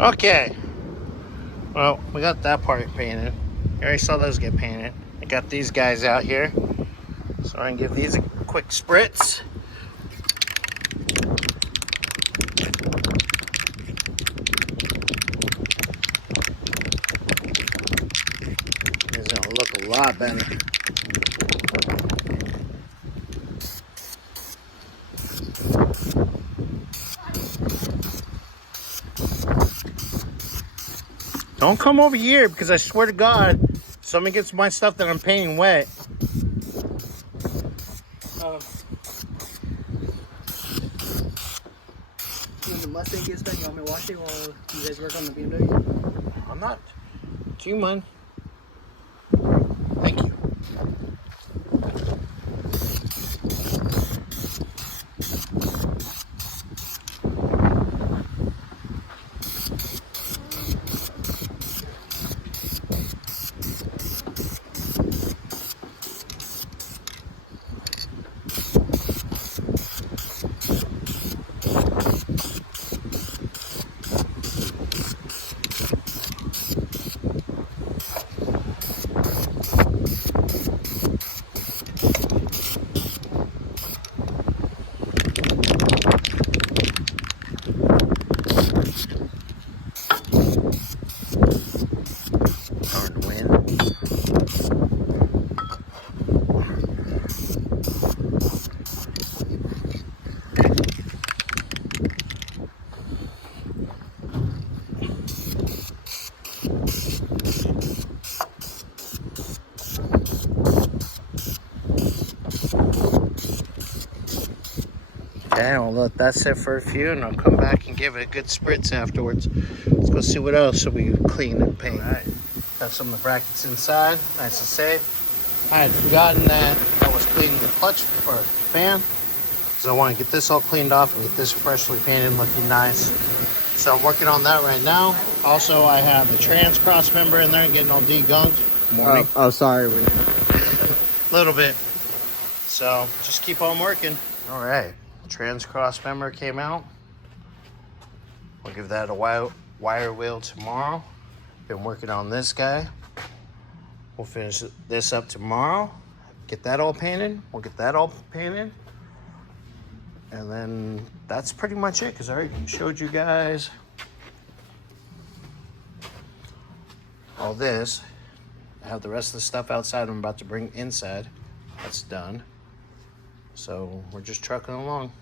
Okay. Well, we got that part painted. You already saw those get painted. I got these guys out here. So I can give these a quick spritz. It's gonna look a lot better. Don't come over here because I swear to God, somebody gets my stuff that I'm painting wet. When the Mustang gets back, you want me to wash it while you guys work on the BMW? I'm not. Do you mind? Thank you. Darn wind. Okay, I'll let that sit for a few and I'll come back and give it a good spritz afterwards. Let's go see what else so we can clean and paint. All right. Got some of the brackets inside, nice and safe. I had forgotten that I was cleaning the clutch or fan. So I want to get this all cleaned off and get this freshly painted looking nice. So I'm working on that right now. Also, I have the trans cross member in there getting all degunked. Morning. Oh, sorry. A little bit. So just keep on working. All right. Trans cross member came out. We'll give that a wire wheel tomorrow. Been working on this guy. We'll finish this up tomorrow. Get that all painted. We'll get that all painted. And then that's pretty much it because I already showed you guys all this. I have the rest of the stuff outside I'm about to bring inside. That's done. So we're just trucking along.